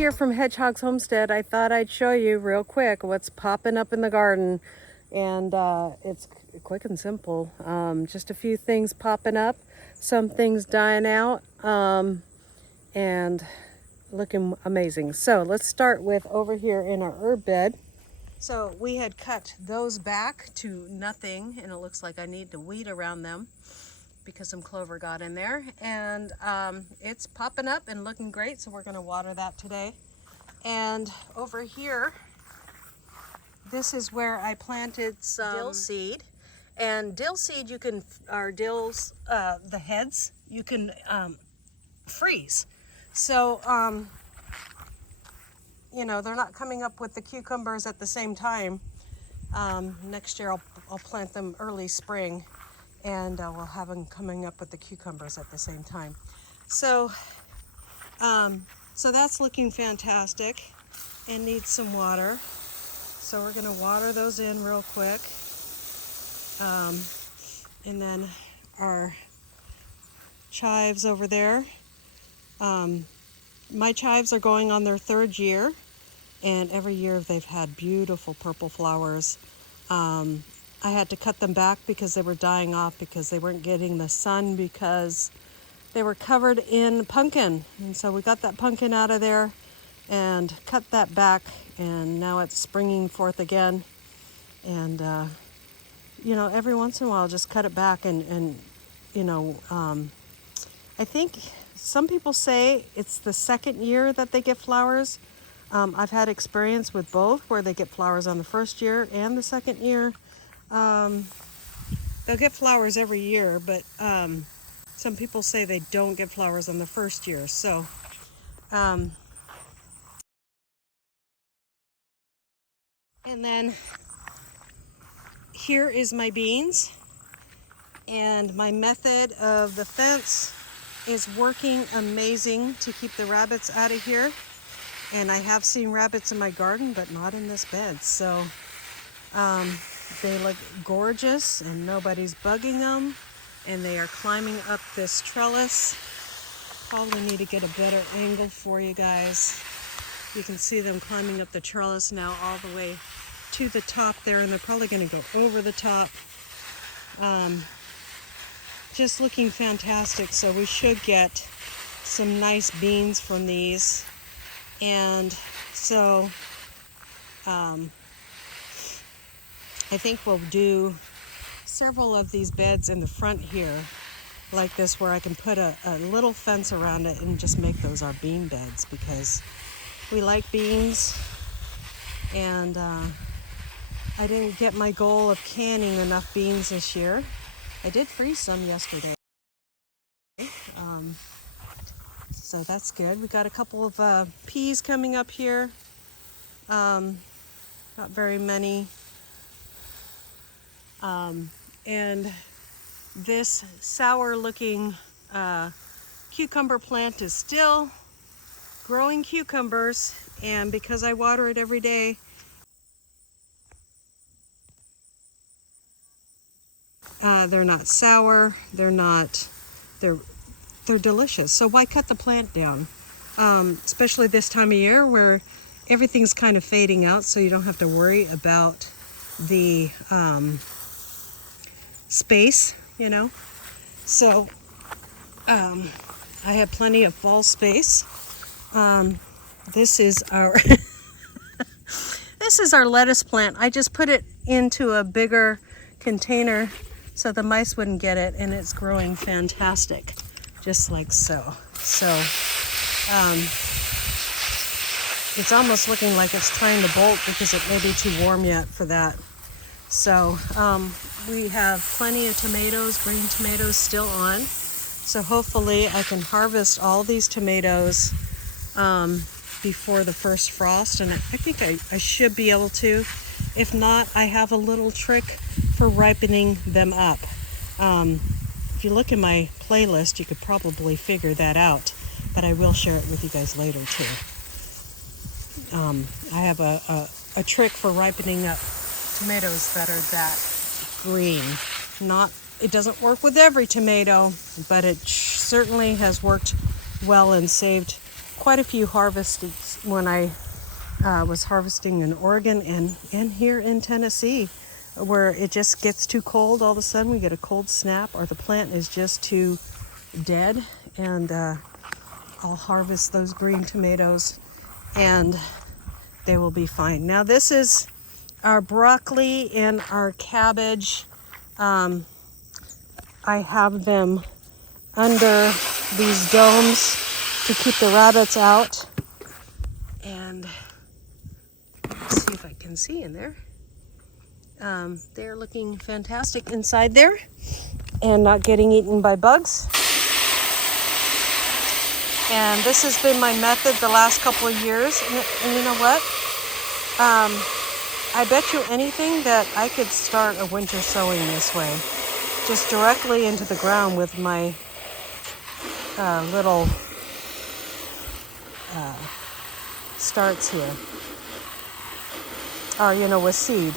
here from Hedgehog's homestead. I thought I'd show you real quick what's popping up in the garden, and it's quick and simple. Just a few things popping up, some things dying out, and looking amazing. So let's start with over here in our herb bed. So we had cut those back to nothing, and it looks like I need to weed around them because some clover got in there, and it's popping up and looking great, so we're going to water that today. And over here, this is where I planted some dill seed. And dill seed, you can, or dills, the heads, you can freeze. So, you know, they're not coming up with the cucumbers at the same time. Next year I'll plant them early spring, and we'll have them coming up with the cucumbers at the same time. So, so that's looking fantastic and needs some water. So we're gonna water those in real quick. And then our chives over there. My chives are going on their third year, and every year they've had beautiful purple flowers. I had to cut them back because they were dying off because they weren't getting the sun because they were covered in pumpkin. And so we got that pumpkin out of there and cut that back, and now it's springing forth again. And you know, every once in a while just cut it back, and you know, I think some people say it's the second year that they get flowers. I've had experience with both, where they get flowers on the first year and the second year. They'll get flowers every year, but some people say they don't get flowers on the first year. So and then here is my beans, and my method of the fence is working amazing to keep the rabbits out of here. And I have seen rabbits in my garden, but not in this bed. So they look gorgeous and nobody's bugging them, and they are climbing up this trellis. Probably need to get a better angle for you guys. You can see them climbing up the trellis now all the way to the top there, and they're probably going to go over the top. Just looking fantastic. So we should get some nice beans from these. And so I think we'll do several of these beds in the front here like this, where I can put a little fence around it and just make those our bean beds, because we like beans. And I didn't get my goal of canning enough beans this year. I did freeze some yesterday. So that's good. We got a couple of peas coming up here. Not very many. And this sour looking cucumber plant is still growing cucumbers, and because I water it every day, they're not sour, they're delicious. So why cut the plant down? Especially this time of year where everything's kind of fading out, so you don't have to worry about the space, you know. So I have plenty of fall space. This is our this is our lettuce plant. I just put it into a bigger container so the mice wouldn't get it, and it's growing fantastic, just like so. So it's almost looking like it's trying to bolt because it may be too warm yet for that. So we have plenty of tomatoes, green tomatoes still on. So hopefully I can harvest all these tomatoes before the first frost, and I think I should be able to. If not, I have a little trick for ripening them up. If you look in my playlist, you could probably figure that out, but I will share it with you guys later too. I have a trick for ripening up tomatoes that are that green. It doesn't work with every tomato, but it certainly has worked well and saved quite a few harvested when I was harvesting in Oregon and here in Tennessee, where it just gets too cold. All of a sudden we get a cold snap, or the plant is just too dead, and I'll harvest those green tomatoes and they will be fine. Now this is our broccoli and our cabbage. I have them under these domes to keep the rabbits out. And let's see if I can see in there. They're looking fantastic inside there and not getting eaten by bugs. And this has been my method the last couple of years. And you know what? I bet you anything that I could start a winter sowing this way. Just directly into the ground with my little starts here. Or, you know, with seed.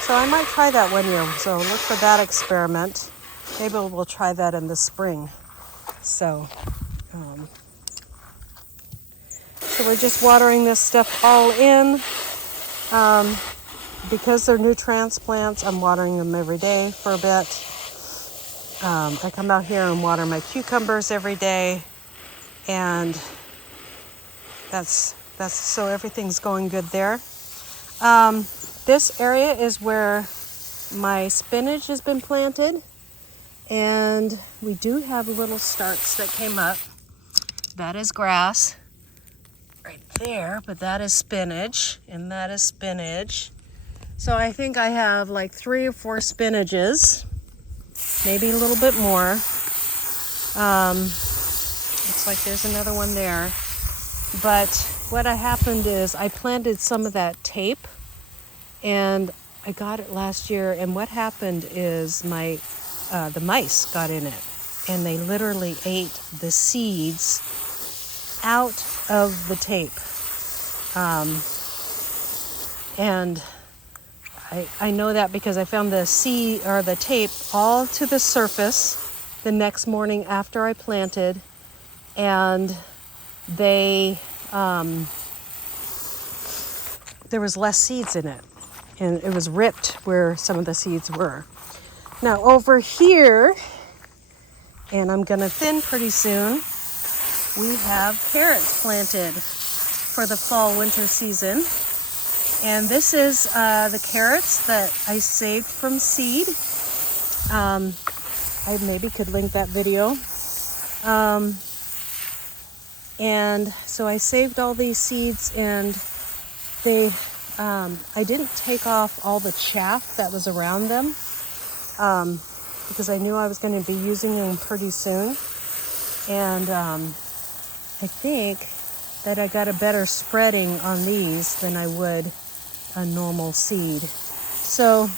So I might try that one year. So look for that experiment. Maybe we'll try that in the spring. So we're just watering this stuff all in. Because they're new transplants, I'm watering them every day for a bit. I come out here and water my cucumbers every day, and that's so everything's going good there. This area is where my spinach has been planted, and we do have little starts that came up. That is grass right there, but that is spinach, and that is spinach. So I think I have like 3 or 4 spinaches, maybe a little bit more. Looks like there's another one there. But what happened is I planted some of that tape, and I got it last year. And what happened is the mice got in it, and they literally ate the seeds out of the tape. And I know that because I found the seed or the tape all to the surface the next morning after I planted, and there was less seeds in it, and it was ripped where some of the seeds were. Now over here, and I'm gonna thin pretty soon, we have carrots planted for the fall winter season. And this is the carrots that I saved from seed. I maybe could link that video. And so I saved all these seeds, and I didn't take off all the chaff that was around them because I knew I was going to be using them pretty soon. And I think that I got a better spreading on these than I would a normal seed. So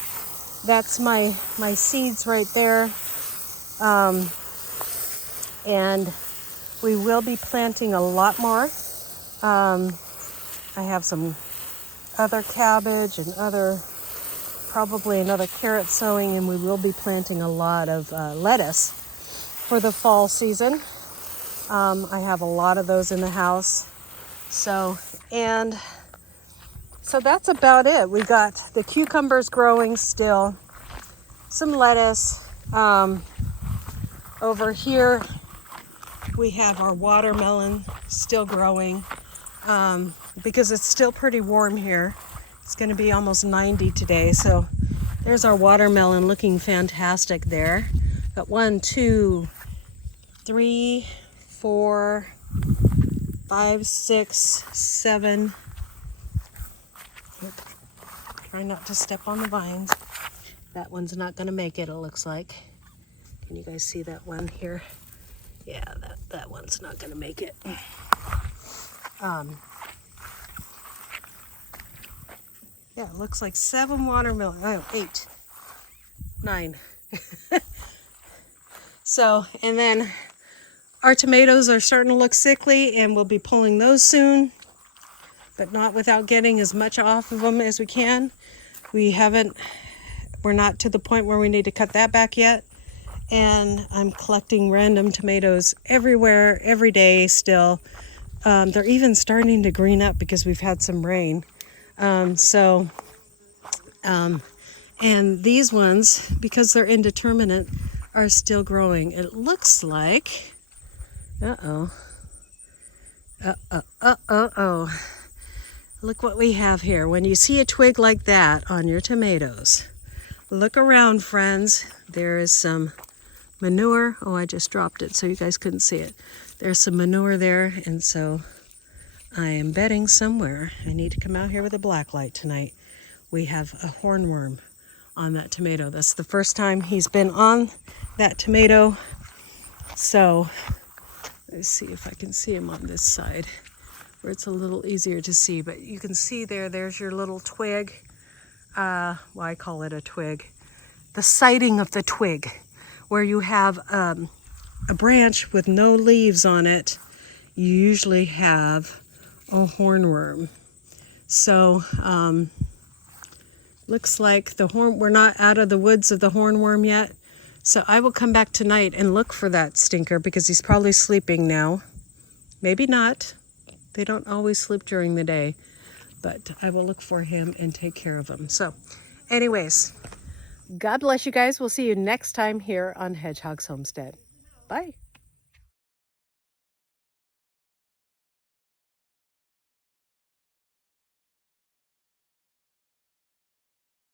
that's my seeds right there. And we will be planting a lot more. I have some other cabbage and probably another carrot sowing, and we will be planting a lot of lettuce for the fall season. I have a lot of those in the house. So that's about it. We got the cucumbers growing still, some lettuce. Over here we have our watermelon still growing because it's still pretty warm here. It's going to be almost 90 today. So there's our watermelon looking fantastic there. Got 1, 2, 3, 4, 5, 6, 7. Try not to step on the vines. That one's not going to make it, it looks like. Can you guys see that one here? Yeah, that one's not going to make it. Yeah, it looks like 7 watermelon. Oh, 8, 9. So, and then our tomatoes are starting to look sickly, and we'll be pulling those soon, but not without getting as much off of them as we can. We're not to the point where we need to cut that back yet. And I'm collecting random tomatoes everywhere, every day still. They're even starting to green up because we've had some rain. And these ones, because they're indeterminate, are still growing. It looks like, uh-oh, look what we have here. When you see a twig like that on your tomatoes, look around, friends. There is some manure. Oh, I just dropped it so you guys couldn't see it. There's some manure there, and so I am betting somewhere. I need to come out here with a black light tonight. We have a hornworm on that tomato. That's the first time he's been on that tomato. So let's see if I can see him on this side where it's a little easier to see. But you can see there's your little twig. Well, I call it a twig. The sighting of the twig, where you have a branch with no leaves on it. You usually have a hornworm. So looks like we're not out of the woods of the hornworm yet. So I will come back tonight and look for that stinker because he's probably sleeping now. Maybe not. They don't always sleep during the day, but I will look for him and take care of him. So anyways, God bless you guys. We'll see you next time here on Hedgehog's Homestead. Bye.